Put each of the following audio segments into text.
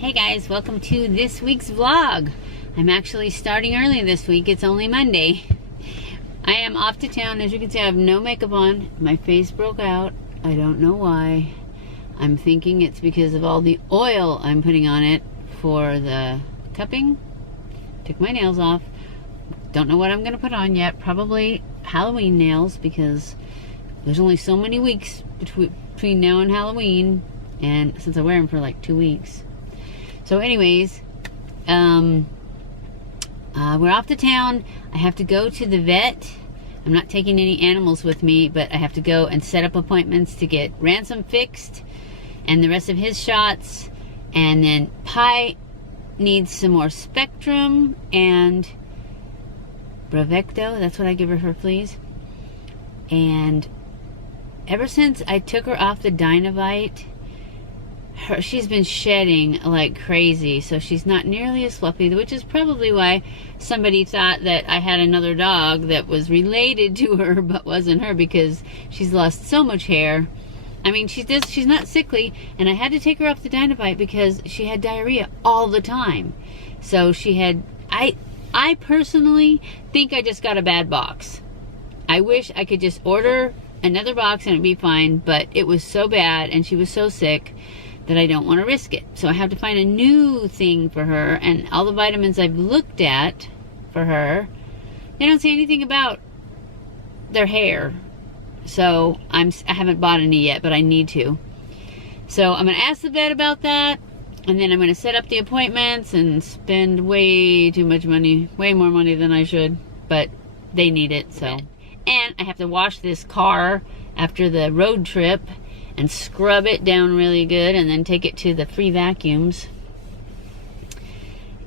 Hey guys, welcome to this week's vlog. I'm actually starting early this week. It's only Monday. I am off to town. As you can see, I have no makeup on. My face broke out. I don't know why. I'm thinking it's because of all the oil I'm putting on it for the cupping. Took my nails off. Don't know what I'm gonna put on yet. Probably Halloween nails because there's only so many weeks between now and Halloween, and since I wear them for like 2 weeks. So anyways, we're off to town. I have to go to the vet. I'm not taking any animals with me, but I have to go and set up appointments to get Ransom fixed and the rest of his shots. And then Pi needs some more Spectrum and Bravecto. That's what I give her for fleas. And ever since I took her off the Dynavite, she's been shedding like crazy, so she's not nearly as fluffy, which is probably why somebody thought that I had another dog that was related to her but wasn't her, because she's lost so much hair. I mean, she's not sickly, and I had to take her off the Dynavite because she had diarrhea all the time. So she had, I personally think I just got a bad box. I wish I could just order another box and it'd be fine, but it was so bad and she was so sick that I don't want to risk it. So I have to find a new thing for her, and all the vitamins I've looked at for her, they don't say anything about their hair. So I haven't bought any yet, but I need to. So I'm going to ask the vet about that, and then I'm going to set up the appointments and spend way too much money, way more money than I should, but they need it, so. And I have to wash this car after the road trip and scrub it down really good, and then take it to the free vacuums.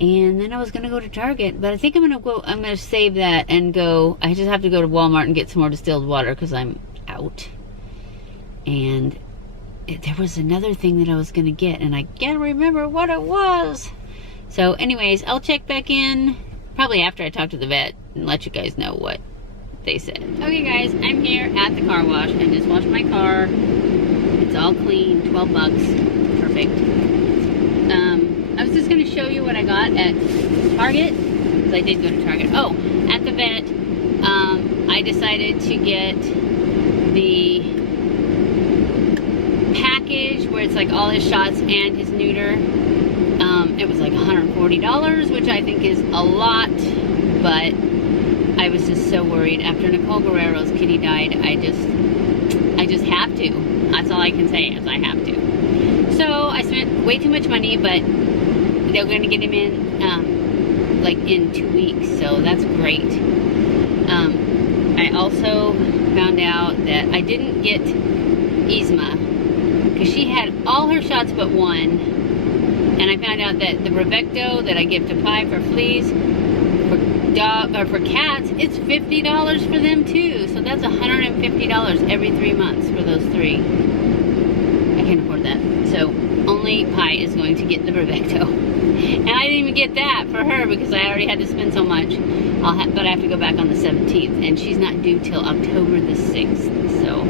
And then I was gonna go to Target, but I think I'm gonna save that and go. I just have to go to Walmart and get some more distilled water because I'm out. And there was another thing that I was gonna get, and I can't remember what it was. So anyways, I'll check back in probably after I talk to the vet and let you guys know what they said. Okay guys, I'm here at the car wash. I just washed my car. It's all clean, 12 bucks, perfect. I was just gonna show you what I got at Target, because I did go to Target. Oh, at the vet, I decided to get the package where it's like all his shots and his neuter. It was like $140, which I think is a lot, but I was just so worried. After Nicole Guerrero's kitty died, I just have to. That's all I can say is I have to. So I spent way too much money, but they're going to get him in like in 2 weeks, so that's great. I also found out that I didn't get Yzma because she had all her shots but one, and I found out that the Bravecto that I give to Pi for fleas, for cats, it's $50 for them too. So that's $150 every 3 months for those three. I can't afford that. So only Pi is going to get the Bravecto. And I didn't even get that for her because I already had to spend so much. But I have to go back on the 17th, and she's not due till October the 6th. So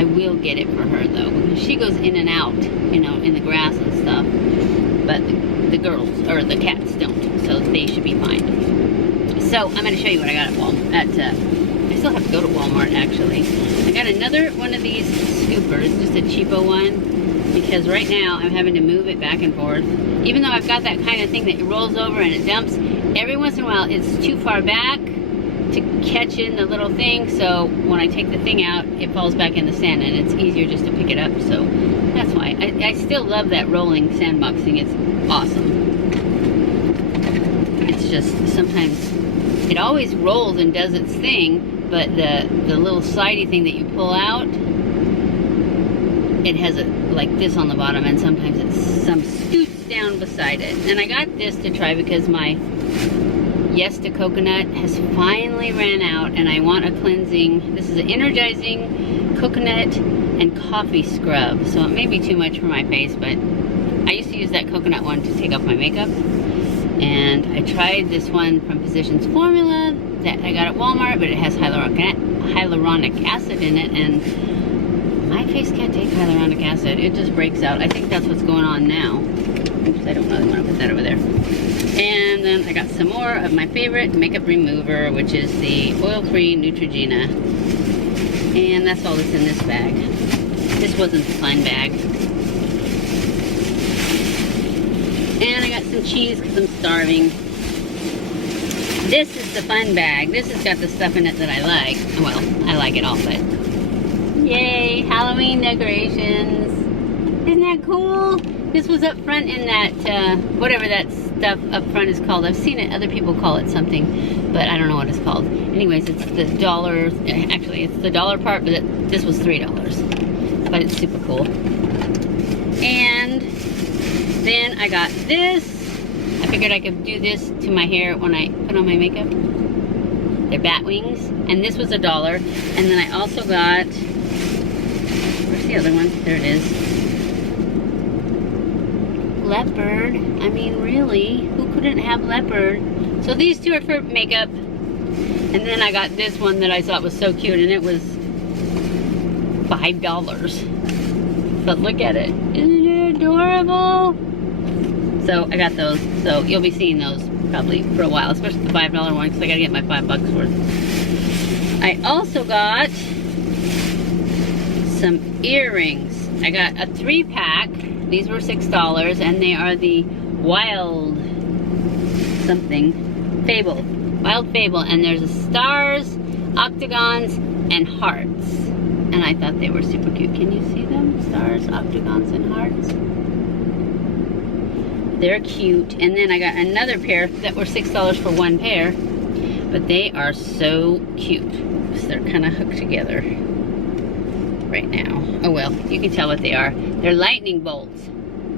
I will get it for her though, because she goes in and out, you know, in the grass and stuff. But the girls, or the cats, don't. So they should be fine. So I'm going to show you what I got at Walmart. I still have to go to Walmart actually. I got another one of these scoopers, just a cheapo one, because right now I'm having to move it back and forth. Even though I've got that kind of thing that it rolls over and it dumps, every once in a while it's too far back to catch in the little thing, so when I take the thing out, it falls back in the sand, and it's easier just to pick it up, so that's why. I still love that rolling sandbox thing. It's awesome. It's just sometimes it always rolls and does its thing, but the little slidey thing that you pull out, it has a like this on the bottom, and sometimes it scoots down beside it. And I got this to try because my Yes to Coconut has finally ran out, and I want a cleansing. This is an energizing coconut and coffee scrub, so it may be too much for my face, but I used to use that coconut one to take off my makeup. And I tried this one from Physicians Formula that I got at Walmart, but it has hyaluronic acid in it, and my face can't take hyaluronic acid. It just breaks out. I think that's what's going on now. Oops, I don't really want to put that over there. And then I got some more of my favorite makeup remover, which is the oil-free Neutrogena. And that's all that's in this bag. This wasn't the fun bag. And I got some cheese because I'm starving. This is the fun bag. This has got the stuff in it that I like. Well, I like it all, but yay, Halloween decorations. Isn't that cool? This was up front in that, whatever that stuff up front is called. I've seen it, other people call it something, but I don't know what it's called. Anyways, it's the dollar, actually it's the dollar part, but this was $3. But it's super cool. And then I got this. I figured I could do this to my hair when I put on my makeup. They're bat wings, and this was $1. And then I also got, where's the other one? There it is. Leopard. I mean, really, who couldn't have leopard? So these two are for makeup. And then I got this one that I thought was so cute, and it was $5. But look at it. Isn't it adorable? So I got those. So you'll be seeing those probably for a while, especially the $5 one, because I gotta get my $5 worth. I also got some earrings. I got a 3-pack. These were $6, and they are the Wild something Fable. Wild Fable, and there's stars, octagons, and hearts. And I thought they were super cute. Can you see them? Stars, octagons, and hearts. They're cute. And then I got another pair that were $6 for one pair. But they are so cute. So they're kind of hooked together right now. Oh well, you can tell what they are. They're lightning bolts.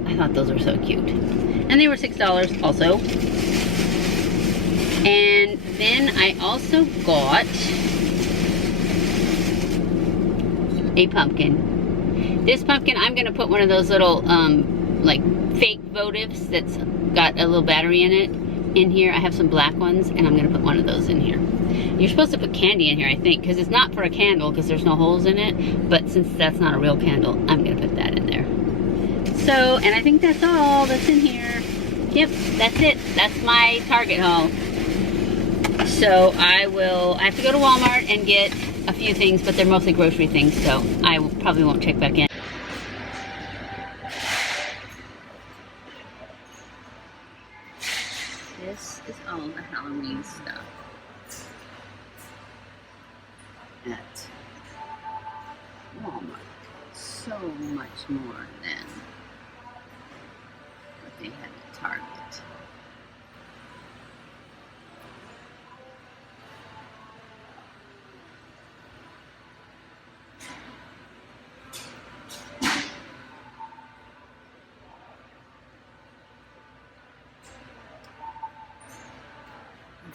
I thought those were so cute. And they were $6 also. And then I also got a pumpkin. This pumpkin, I'm gonna put one of those little like fake votives that's got a little battery in it in here. I have some black ones, and I'm gonna put one of those in here. You're supposed to put candy in here, I think, because it's not for a candle because there's no holes in it, but since that's not a real candle, I'm gonna put that in there. So, and I think that's all that's in here. Yep, that's it. That's my Target haul. So I have to go to Walmart and get a few things, but they're mostly grocery things, so I probably won't check back in. This is all the Halloween stuff at Walmart. So much more than what they had at Target.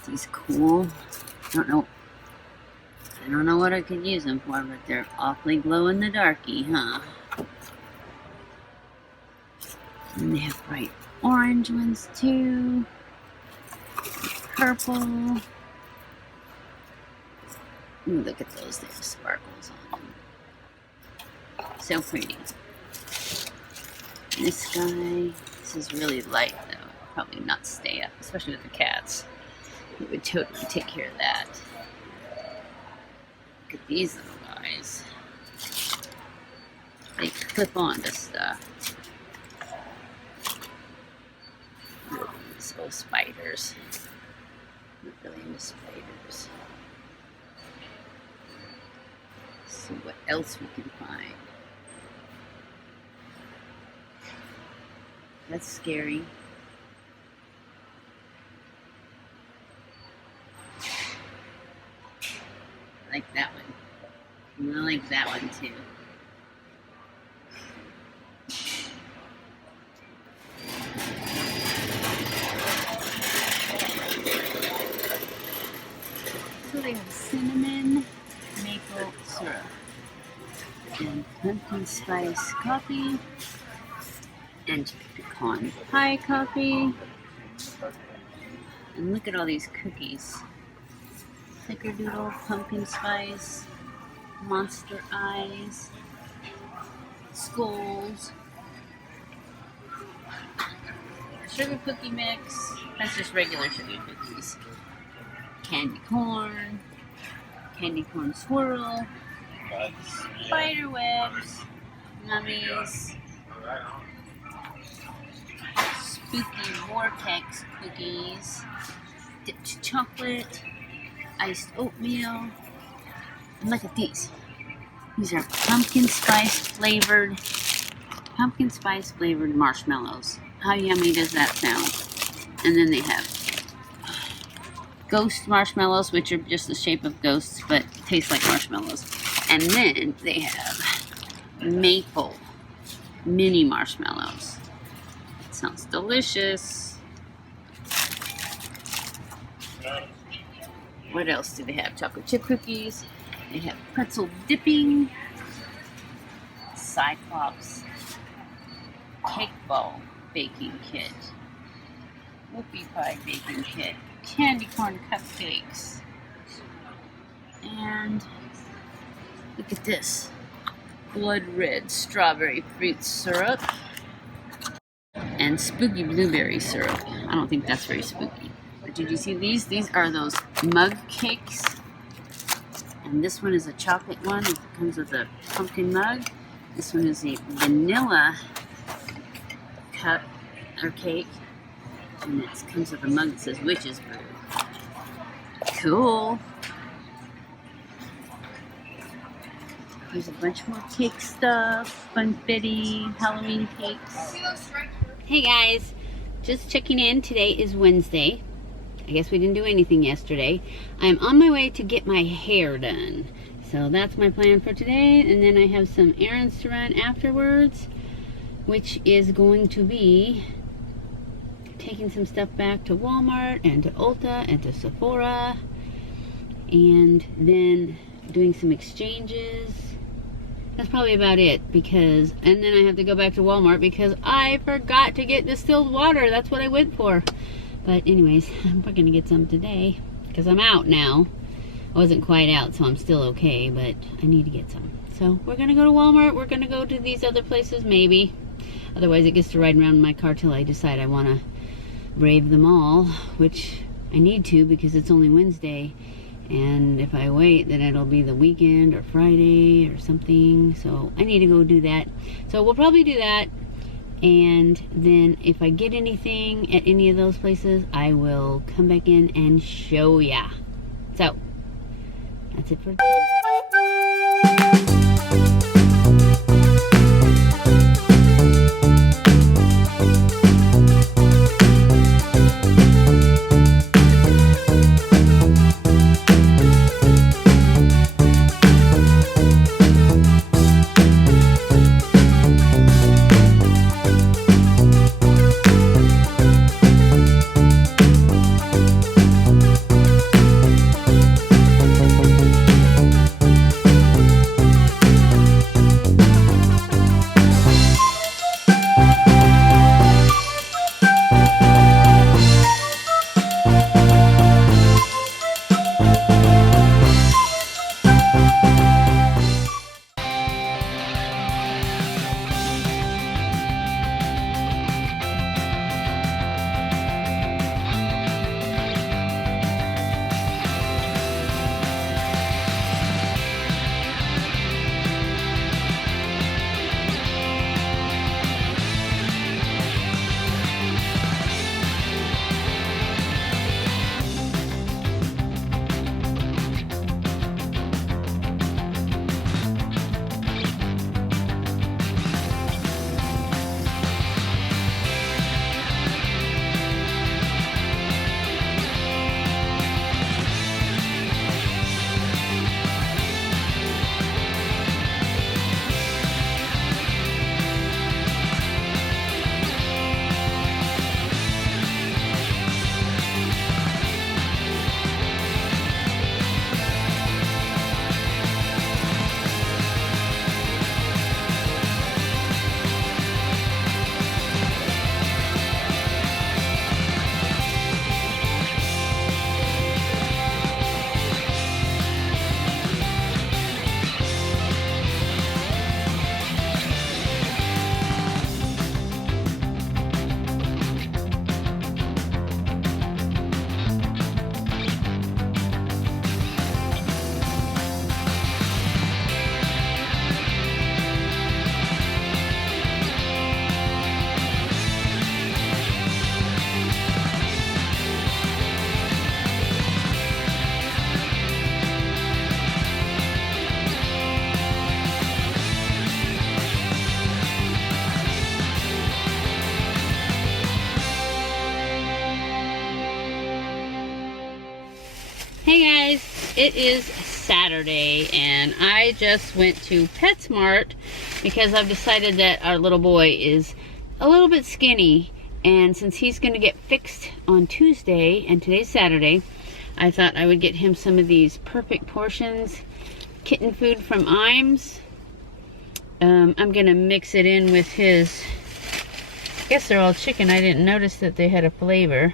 These cool. I don't know what I could use them for, but they're awfully glow in the darky, huh? And they have bright orange ones too. Purple. Ooh, look at those. They have sparkles on them. So pretty. This guy. This is really light though. Probably not stay up, especially with the cats. It would totally take care of that. Look at these little guys. They clip on to stuff. These little spiders. I'm not really into spiders. Let's see what else we can find. That's scary. I like that one. And I like that one too. So they have cinnamon maple syrup and pumpkin spice coffee and pecan pie coffee. And look at all these cookies. Snickerdoodle, pumpkin spice, monster eyes, skulls. sugar cookie mix. That's just regular sugar cookies. Candy corn swirl, spider webs, mummies, spooky vortex cookies, dipped chocolate, iced oatmeal, and look at these. These are pumpkin spice flavored marshmallows. How yummy does that sound? And then they have ghost marshmallows, which are just the shape of ghosts but taste like marshmallows. And then they have maple mini marshmallows. It sounds delicious. What else do they have? Chocolate chip cookies. They have pretzel dipping, Cyclops cake ball baking kit, whoopie pie baking kit, candy corn cupcakes, and look at this, blood red strawberry fruit syrup, and spooky blueberry syrup. I don't think that's very spooky. But did you see these? These are those mug cakes. And this one is a chocolate one. It comes with a pumpkin mug. This one is a vanilla cup or cake. And it comes with a mug that says Witch's Brew. Cool. There's a bunch more cake stuff. Funfetti, Halloween cakes. Hey guys, just checking in. Today is Wednesday. I guess we didn't do anything yesterday. I'm on my way to get my hair done. So that's my plan for today. And then I have some errands to run afterwards, which is going to be taking some stuff back to Walmart and to Ulta and to Sephora. And then doing some exchanges. That's probably about it, and then I have to go back to Walmart because I forgot to get distilled water. That's what I went for. But anyways, I'm probably gonna get some today because I'm out now. I wasn't quite out, so I'm still okay, but I need to get some. So we're gonna go to Walmart. We're gonna go to these other places, maybe. Otherwise, it gets to ride around in my car till I decide I wanna brave them all, which I need to because it's only Wednesday. And if I wait, then it'll be the weekend or Friday or something. So I need to go do that. So we'll probably do that. And then if I get anything at any of those places, I will come back in and show ya. So that's it for today. Hey guys, it is Saturday and I just went to PetSmart because I've decided that our little boy is a little bit skinny, and since he's going to get fixed on Tuesday and today's Saturday, I thought I would get him some of these Perfect Portions kitten food from Yzma. I'm going to mix it in with his, I guess they're all chicken. I didn't notice that they had a flavor.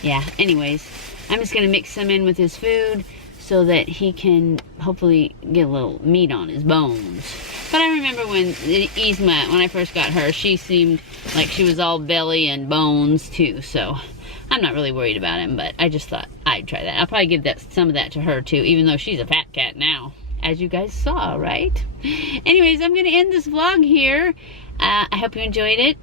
Yeah, anyways, I'm just going to mix them in with his food so that he can hopefully get a little meat on his bones. But I remember when Yzma, when I first got her, she seemed like she was all belly and bones too. So I'm not really worried about him, but I just thought I'd try that. I'll probably give some of that to her too, even though she's a fat cat now, as you guys saw, right? Anyways, I'm going to end this vlog here. I hope you enjoyed it.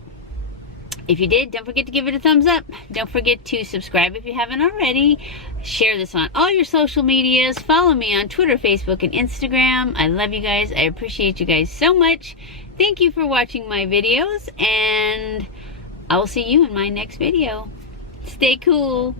If you did, don't forget to give it a thumbs up. Don't forget to subscribe if you haven't already. Share this on all your social medias. Follow me on Twitter, Facebook, and Instagram. I love you guys. I appreciate you guys so much. Thank you for watching my videos, and I will see you in my next video. Stay cool.